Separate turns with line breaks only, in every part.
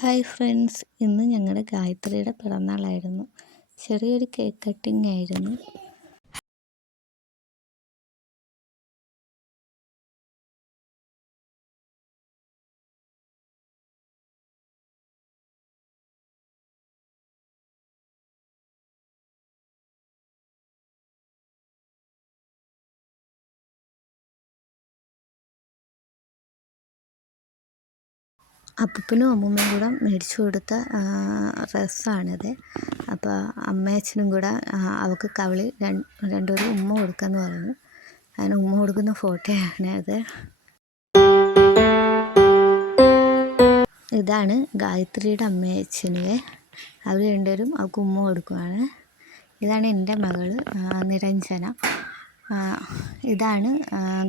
Hi friends ഇന്ന് ഞങ്ങളുടെ ഗായത്രിയുടെ പിറന്നാളായിരുന്നു. ചെറിയൊരു കേക്ക് കട്ടിംഗ് ആയിരുന്നു. അപ്പൂപ്പനും അമ്മൂമ്മയും കൂടെ മേടിച്ചു കൊടുത്ത ഡ്രസ്സാണിത്. അപ്പോൾ അമ്മയച്ഛനും കൂടെ അവൾക്ക് കവിളിൽ രണ്ടൊരു ഉമ്മ കൊടുക്കാമെന്ന് പറഞ്ഞു. അങ്ങനെ ഉമ്മ കൊടുക്കുന്ന ഫോട്ടോയാണ് അത്. ഇതാണ് ഗായത്രിയുടെ അമ്മയച്ഛനെ. അവർ രണ്ടുപേരും അവൾക്ക് ഉമ്മ കൊടുക്കുവാണ്. ഇതാണ് എന്റെ മകൾ നിരഞ്ജന. ഇതാണ്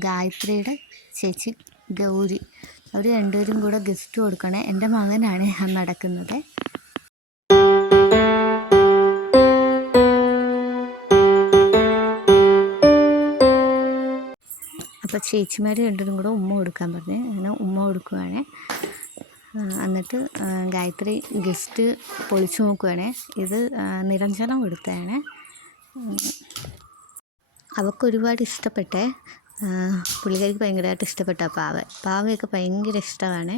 ഗായത്രിയുടെ ചേച്ചി. ഗൗരി. അവർ രണ്ടുപേരും കൂടെ ഗിഫ്റ്റ് കൊടുക്കണേ. എന്റെ മകനാണ് നടക്കുന്നത്. അപ്പോൾ ചേച്ചിമാർ രണ്ടുപേരും കൂടെ ഉമ്മ കൊടുക്കാൻ പറഞ്ഞു. അങ്ങനെ ഉമ്മ കൊടുക്കുവാണ്. എന്നിട്ട് ഗായത്രി ഗിഫ്റ്റ് പൊളിച്ചു നോക്കുകയാണ് ഇത് നിരഞ്ജനം കൊടുത്തതാണ്. അവൾക്ക് ഒരുപാട് ഇഷ്ടപ്പെട്ടേ. പുള്ളിക്കാരിക്ക് ഭയങ്കരമായിട്ട് ഇഷ്ടപ്പെട്ട പാവ പാവയൊക്കെ ഭയങ്കര ഇഷ്ടമാണ്.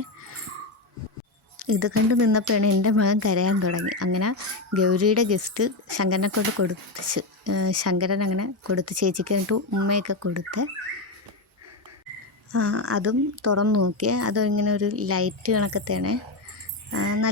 ഇത് കണ്ട് നിന്നപ്പോഴാണ് എന്റെ മകൻ കരയാൻ തുടങ്ങി. അങ്ങനെ ഗൗരിയുടെ ഗിഫ്റ്റ് ശങ്കരനെ കൊണ്ട് കൊടുത്ത് ശങ്കരൻ അങ്ങനെ കൊടുത്ത് ചേച്ചിക്ക് കണ്ടു ഉമ്മയൊക്കെ കൊടുത്ത് അതും തുറന്നു നോക്കിയാൽ അതും ഇങ്ങനെ ഒരു ലൈറ്റ് കണക്കത്തെയാണ്.